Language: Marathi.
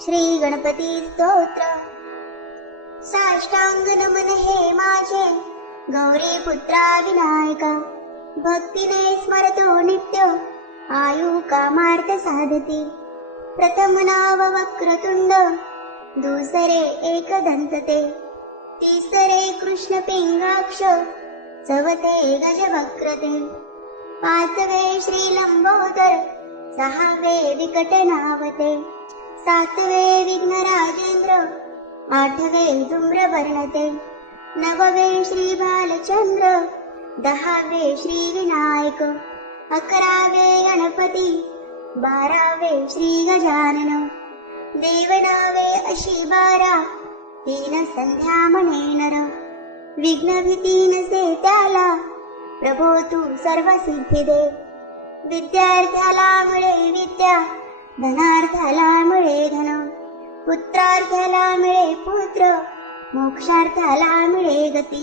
श्री गणपती स्तोत्र। साष्टांग नमन हे माझे गौरी पुत्रा विनायका, भक्तीने स्मरतो नित्य आयु कामार्थ साधती। प्रथम नाव वक्रतुंड, दुसरे एकदंतते, तिसरे कृष्ण पिंगाक्ष, चौथे गजवक्रते, पाचवे श्री लंबोदर, सहावे विकटनावते, सातवे विघ्नराजेंद्र, आठवे धूम्रवर्णते, नववे श्री बालचंद्र, दहावे श्री विनायक, अकरावे गणपती, बारावे श्री गजानन, देवनावे अशी 12, तीन संध्या म्हणे नर, विघ्न भीती नसे त्याला, प्रभो तू सर्व सिद्धी दे। विद्यार्थ्याला मिळे विद्या, धनार्थ्याला मिळे धन, पुत्रार्थ्याला मिळे पुत्र, मोक्षार्थाला मिळे गती।